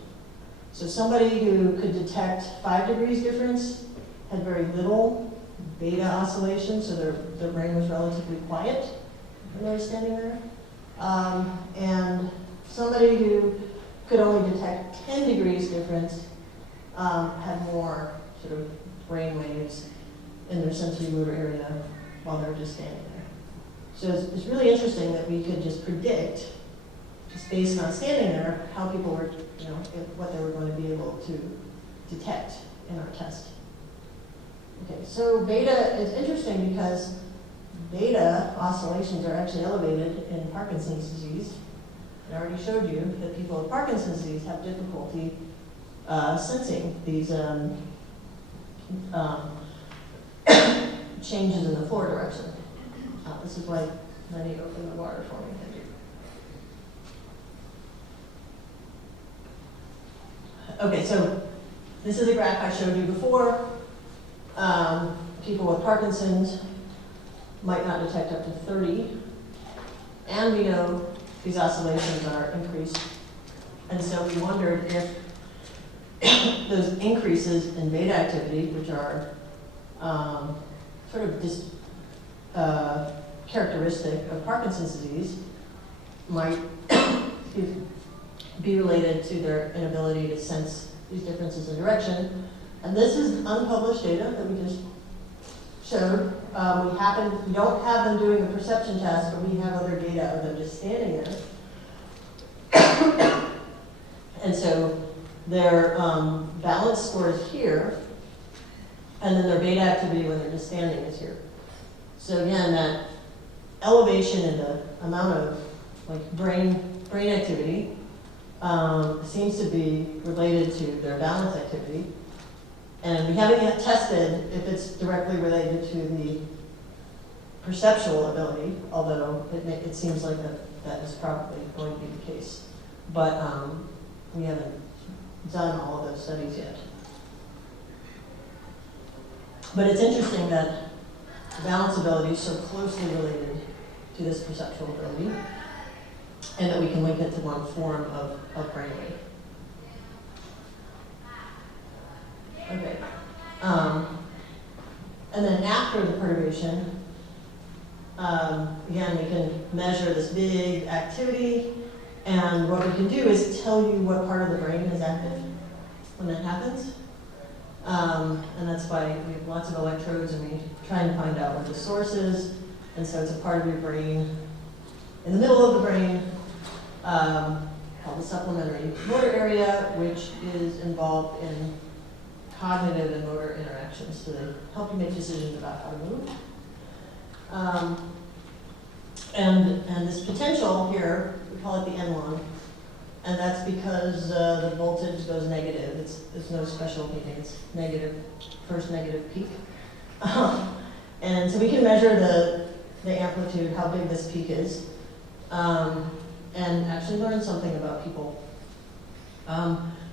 So somebody who could detect 5 degrees difference had very little beta oscillation, so their brain was relatively quiet when they were standing there. And somebody who could only detect 10 degrees difference had more sort of brain waves in their sensory motor area while they were just standing there. So it's really interesting that we could just predict, just based on standing there, how people were, what they were going to be able to detect in our test. Okay, so beta is interesting because beta oscillations are actually elevated in Parkinson's disease. I already showed you that people with Parkinson's disease have difficulty sensing these changes in the floor direction. This is why many open the water for me. Okay, so this is a graph I showed you before. People with Parkinson's might not detect up to 30, and we know these oscillations are increased. And so we wondered those increases in beta activity, which are sort of this characteristic of Parkinson's disease, might be related to their inability to sense these differences in direction. And this is unpublished data that we just showed. We don't have them doing a perception test, but we have other data of them just standing there. And so their balance score is here, and then their beta activity when they're just standing is here. So again, that elevation in the amount of like brain activity seems to be related to their balance activity. And we haven't yet tested if it's directly related to the perceptual ability, although it seems like that is probably going to be the case. But we haven't done all of those studies yet. But it's interesting that the balance ability is so closely related to this perceptual ability, and that we can link it to one form of brainwave. Okay. And then after the perturbation, again, we can measure this big activity, and what we can do is tell you what part of the brain is active when that happens. And that's why we have lots of electrodes, and we try and find out what the source is. And so it's a part of your brain, in the middle of the brain, called the supplementary motor area, which is involved in cognitive and motor interactions. So they help you make decisions about how to move. And this potential here, we call it the N1, and that's because the voltage goes negative. There's no special meaning, it's negative, first negative peak. And so we can measure the amplitude, how big this peak is, and actually learn something about people.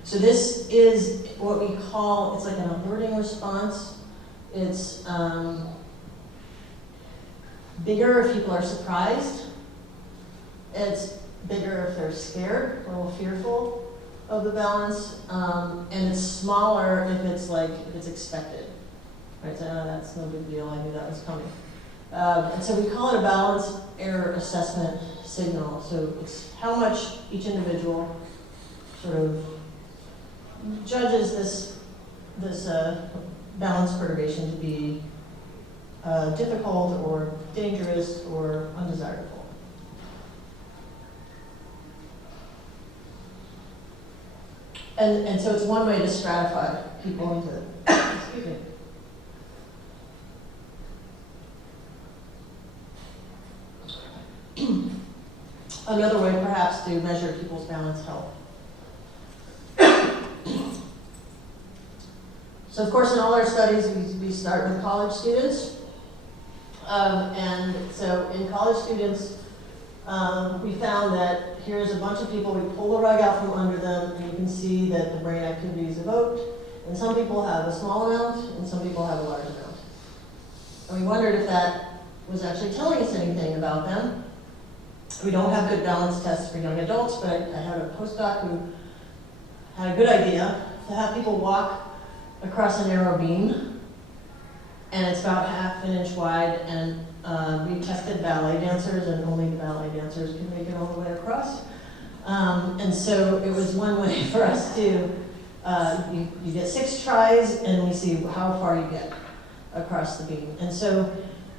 So this is what we call, it's like an alerting response. It's bigger if people are surprised. It's bigger if they're scared, a little fearful of the balance. And it's smaller if it's expected. Right, so that's no big deal, I knew that was coming. And so we call it a balance error assessment signal. So it's how much each individual sort of judges this balance perturbation to be difficult or dangerous or undesirable. And so it's one way to stratify people into, excuse me. Another way perhaps to measure people's balance health. So of course in all our studies we start with college students. And so in college students, we found that here's a bunch of people, we pull the rug out from under them, and you can see that the brain activity is evoked. And some people have a small amount, and some people have a large amount. And we wondered if that was actually telling us anything about them. We don't have good balance tests for young adults, but I had a postdoc who had a good idea to have people walk across a narrow beam, and it's about ½ an inch wide, and we tested ballet dancers, and only the ballet dancers can make it all the way across. And so it was one way for us to, you get 6 tries, and we see how far you get across the beam. And so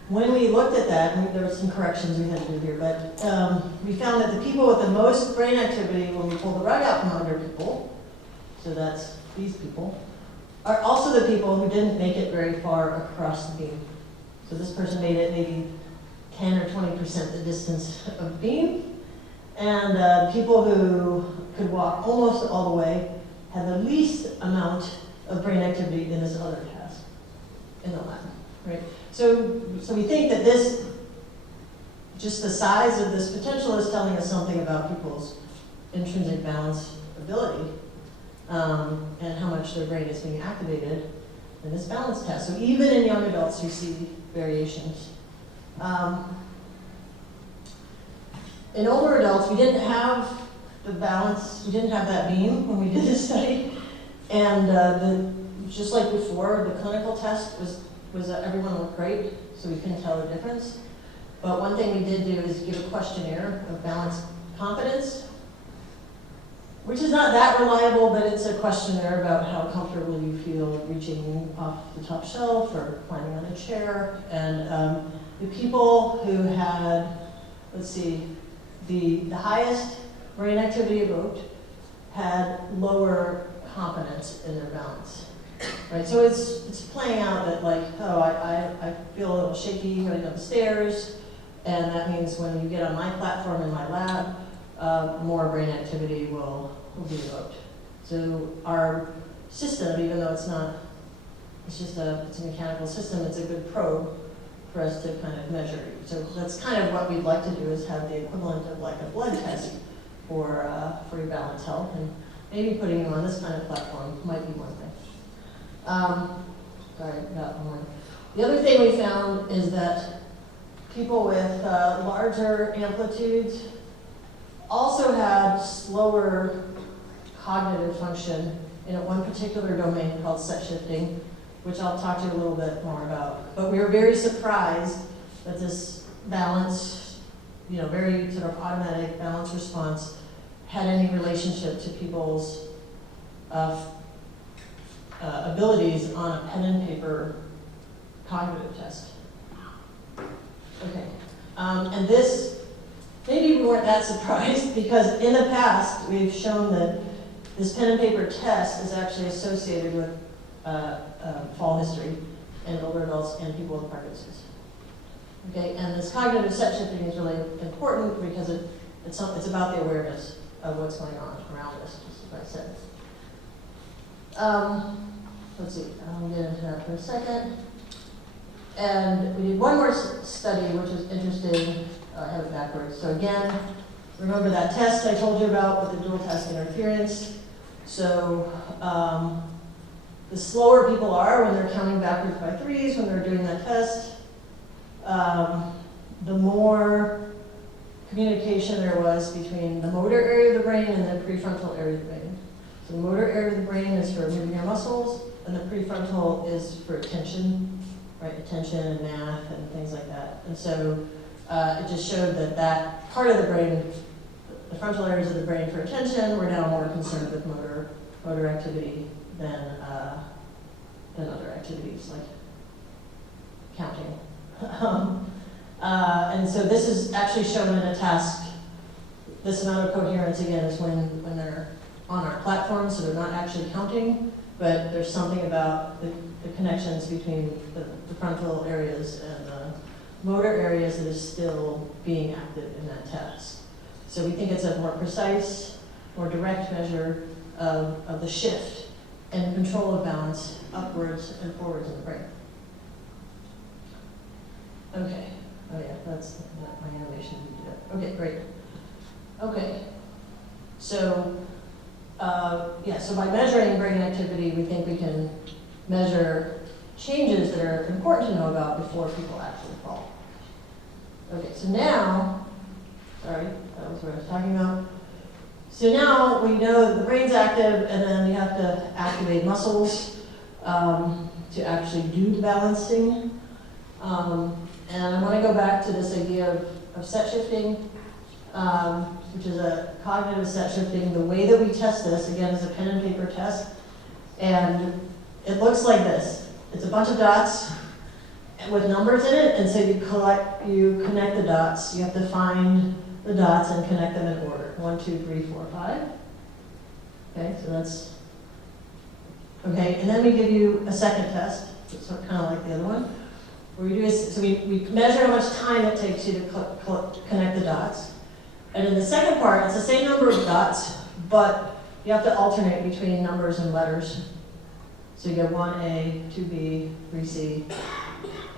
when we looked at that, and there were some corrections we had to do here, but we found that the people with the most brain activity when we pull the rug out from under people, so that's these people, are also the people who didn't make it very far across the beam. So this person made it maybe 10 or 20% the distance of the beam, and people who could walk almost all the way had the least amount of brain activity in this other task in the lab, right? So we think that this, just the size of this potential is telling us something about people's intrinsic balance ability, and how much their brain is being activated in this balance test. So even in young adults, you see variations. In older adults, we didn't have the balance, we didn't have that beam when we did this study, And just like before, the clinical test was everyone looked great, so we couldn't tell the difference. But one thing we did do is give a questionnaire of balance confidence, which is not that reliable, but it's a questionnaire about how comfortable you feel reaching off the top shelf or climbing on a chair. And the people who had, let's see, the highest brain activity evoked had lower confidence in their balance. Right, so it's playing out that like, oh, I feel a little shaky going up the stairs, and that means when you get on my platform in my lab, more brain activity will be evoked. So our system, even though it's not, it's a mechanical system, it's a good probe for us to kind of measure. So that's kind of what we'd like to do, is have the equivalent of like a blood test for your balance health, and maybe putting you on this kind of platform might be one thing. Sorry, got one more. The other thing we found is that people with larger amplitudes also had slower cognitive function in one particular domain called set shifting, which I'll talk to you a little bit more about. But we were very surprised that this balance, very sort of automatic balance response had any relationship to people's abilities on a pen and paper cognitive test. Okay, and this, maybe we weren't that surprised, because in the past we've shown that this pen and paper test is actually associated with fall history in older adults and people with Parkinson's. Okay, and this cognitive set shifting is really important because it's about the awareness of what's going on around us, just as I said. Let's see, I'll get into that for a second. And we did one more study, which is interesting. I have it backwards. So again, remember that test I told you about with the dual task interference. So the slower people are when they're counting backwards by threes, when they're doing that test, the more communication there was between the motor area of the brain and the prefrontal area of the brain. So the motor area of the brain is for moving your muscles, and the prefrontal is for attention, right? Attention and math and things like that. And so it just showed that part of the brain, the frontal areas of the brain for attention, were now more concerned with motor activity than other activities like counting. And so this is actually shown in a task. This amount of coherence, again, is when they're on our platform, so they're not actually counting, but there's something about the connections between the frontal areas and the motor areas that is still being active in that task. So we think it's a more precise, more direct measure of the shift and control of balance upwards and forwards in the brain. Okay. Oh yeah, that's my animation. Okay, great. Okay. So, so by measuring brain activity, we think we can measure changes that are important to know about before people actually fall. Okay, so now, sorry, that was what I was talking about. So now we know that the brain's active, and then you have to activate muscles to actually do the balancing. And I want to go back to this idea of set shifting, which is a cognitive set shifting. The way that we test this, again, is a pen and paper test. And it looks like this. It's a bunch of dots with numbers in it, and so you connect the dots. You have to find the dots and connect them in order. 1, 2, 3, 4, 5. Okay, so that's, okay, and then we give you a second test, so kind of like the other one. What we do is, so we measure how much time it takes you to connect the dots. And in the second part, it's the same number of dots, but you have to alternate between numbers and letters. So you get 1A, 2B, 3C.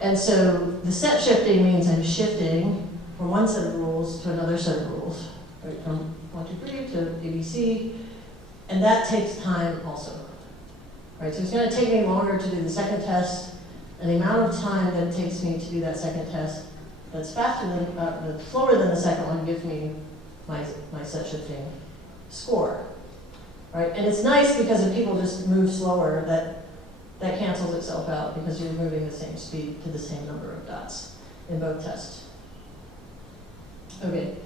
And so the set shifting means I'm shifting from one set of rules to another set of rules, right? From 1, 2, 3 to ABC. And that takes time also, right? So it's going to take me longer to do the second test. And the amount of time that it takes me to do that second test, that's slower than the second one, gives me my set shifting score. right? And it's nice because if people just move slower, that cancels itself out because you're moving the same speed to the same number of dots in both tests. Okay.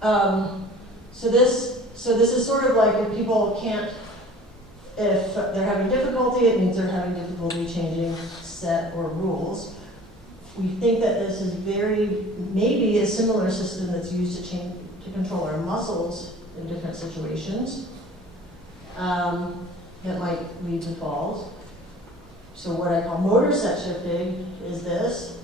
So this is sort of like if people can't, if they're having difficulty, it means they're having difficulty changing set or rules. We think that this is maybe a similar system that's used to control our muscles in different situations. That might lead to falls. So what I call motor set shifting is this.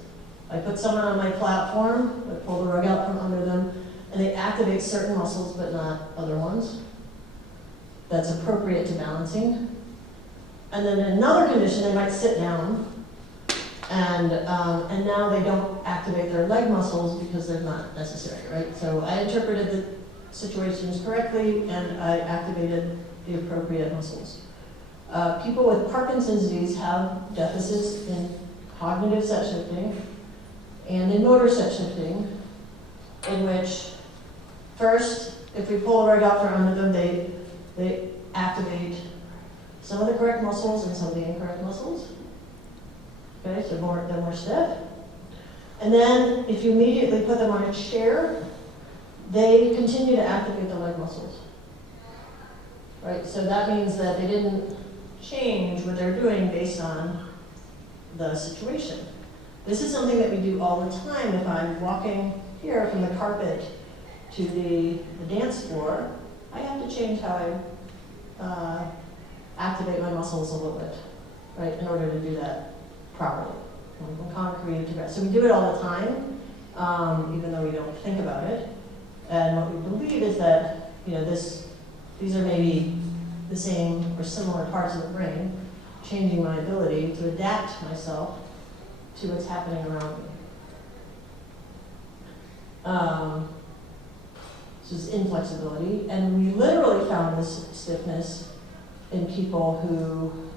I put someone on my platform, I pull the rug out from under them, and they activate certain muscles but not other ones. That's appropriate to balancing. And then in another condition, they might sit down, and now they don't activate their leg muscles because they're not necessary, right? So I interpreted the situations correctly, and I activated the appropriate muscles. People with Parkinson's disease have deficits in cognitive set shifting and in motor set shifting, in which first, if we pull a rug out from under them, they activate some of the correct muscles and some of the incorrect muscles. Okay, so they're more stiff. And then if you immediately put them on a chair, they continue to activate the leg muscles. Right, so that means that they didn't change what they're doing based on the situation. This is something that we do all the time. If I'm walking here from the carpet to the dance floor, I have to change how I activate my muscles a little bit, right, in order to do that properly. From concrete to grass. So we do it all the time, even though we don't think about it. And what we believe is that, these are maybe the same or similar parts of the brain, changing my ability to adapt myself to what's happening around me. This is inflexibility, and we literally found this stiffness in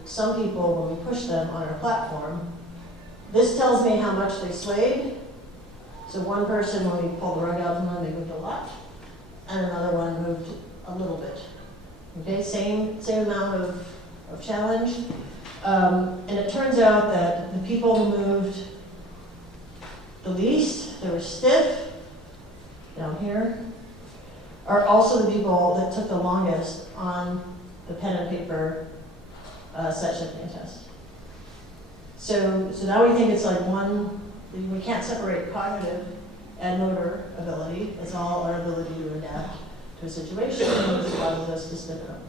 some people, when we push them on our platform. This tells me how much they swayed. So one person, when we pulled the rug out from them, they moved a lot, and another one moved a little bit. Okay, same amount of challenge. And it turns out that the people who moved the least, they were stiff, down here, are also the people that took the longest on the pen and paper set shifting test. So now we think it's like we can't separate cognitive and motor ability. It's all our ability to adapt to a situation, and this causes us to stiffen up.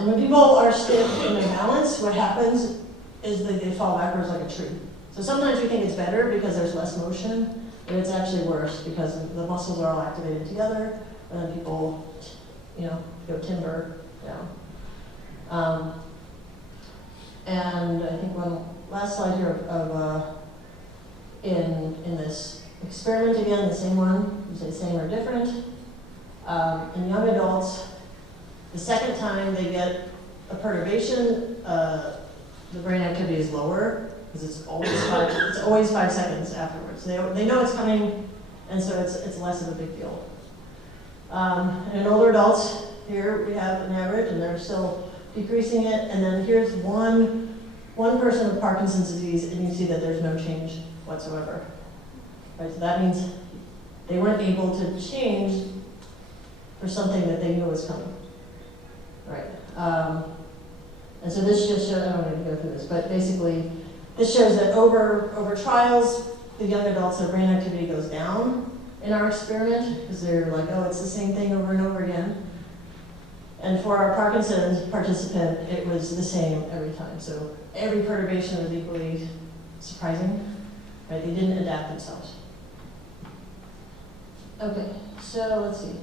And when people are stiff in their balance, what happens is that they fall backwards like a tree. So sometimes we think it's better because there's less motion, but it's actually worse because the muscles are all activated together, and then people, go timber down. And I think one last slide here of in this experiment again, the same one, you say same or different. In young adults, the second time they get a perturbation, the brain activity is lower because it's always 5 seconds afterwards. They know it's coming, and so it's less of a big deal. And in older adults, here we have an average, and they're still decreasing it. And then here's one person with Parkinson's disease, and you see that there's no change whatsoever. Right, so that means they weren't able to change for something that they knew was coming. Right. And so this just shows, I don't need to go through this, but basically this shows that over trials, the young adults, their brain activity goes down in our experiment because they're like, oh, it's the same thing over and over again. And for our Parkinson's participant, it was the same every time. So every perturbation was equally surprising. Right? They didn't adapt themselves. Okay, so let's see.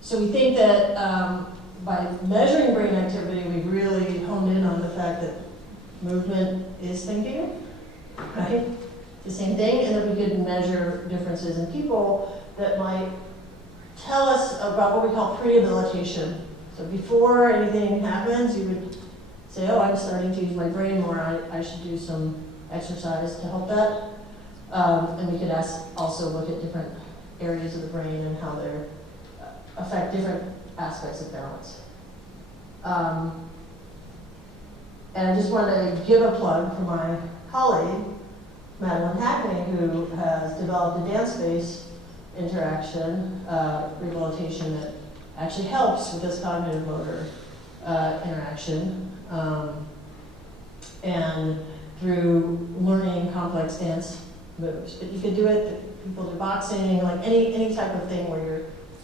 So we think that by measuring brain activity, we've really honed in on the fact that movement is thinking, right? The same thing, and that we could measure differences in people that might tell us about what we call prehabilitation. So before anything happens, you would say, oh, I'm starting to use my brain more, I should do some exercise to help that. And we could also look at different areas of the brain and how they affect different aspects of balance. And I just want to give a plug for my colleague, Madeline Hackney, who has developed a dance-based interaction, rehabilitation that actually helps with this cognitive motor interaction. And through learning complex dance moves. But you could do it, people do boxing, like any type of thing where you're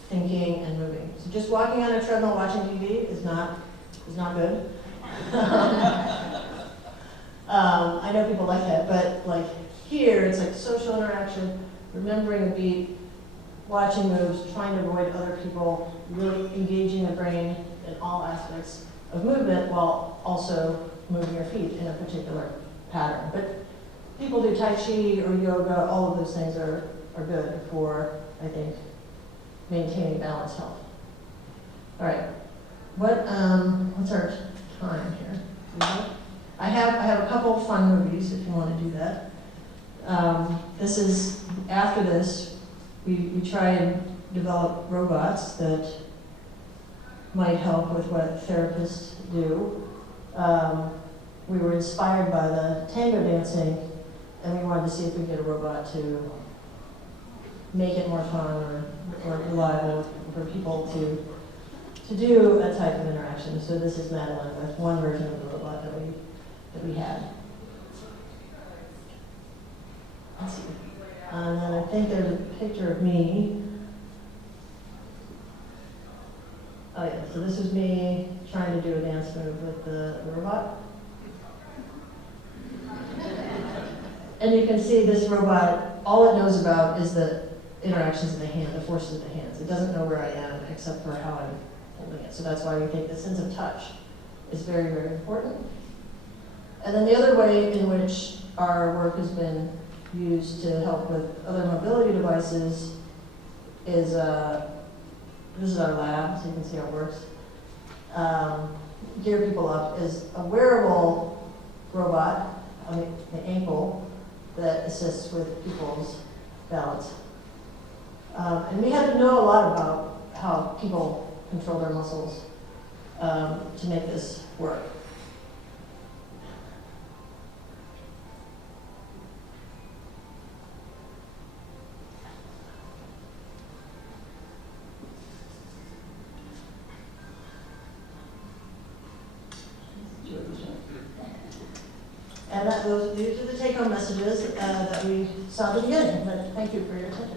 thinking and moving. So just walking on a treadmill watching TV is not good. I know people like that, but like here, it's like social interaction, remembering a beat, watching moves, trying to avoid other people, really engaging the brain in all aspects of movement while also moving your feet in a particular pattern. But people do Tai Chi or yoga, all of those things are good for, I think, maintaining balanced health. All right, what's our time here? I have a couple of fun movies if you want to do that. This is, after this, we try and develop robots that might help with what therapists do. We were inspired by the tango dancing, and we wanted to see if we could get a robot to make it more fun or reliable for people to do a type of interaction. So this is Madeline with one version of the robot that we had. Let's see. And then I think there's a picture of me. Oh yeah, so this is me trying to do a dance move with the robot. And you can see this robot, all it knows about is the interactions in the hand, the forces of the hands. It doesn't know where I am except for how I'm holding it. So that's why we think the sense of touch is very, very important. And then the other way in which our work has been used to help with other mobility devices is, this is our lab, so you can see how it works. Gear people up is a wearable robot on the ankle that assists with people's balance. And we had to know a lot about how people control their muscles to make this work. And these are the take-home messages that we saw at the beginning, but thank you for your attention.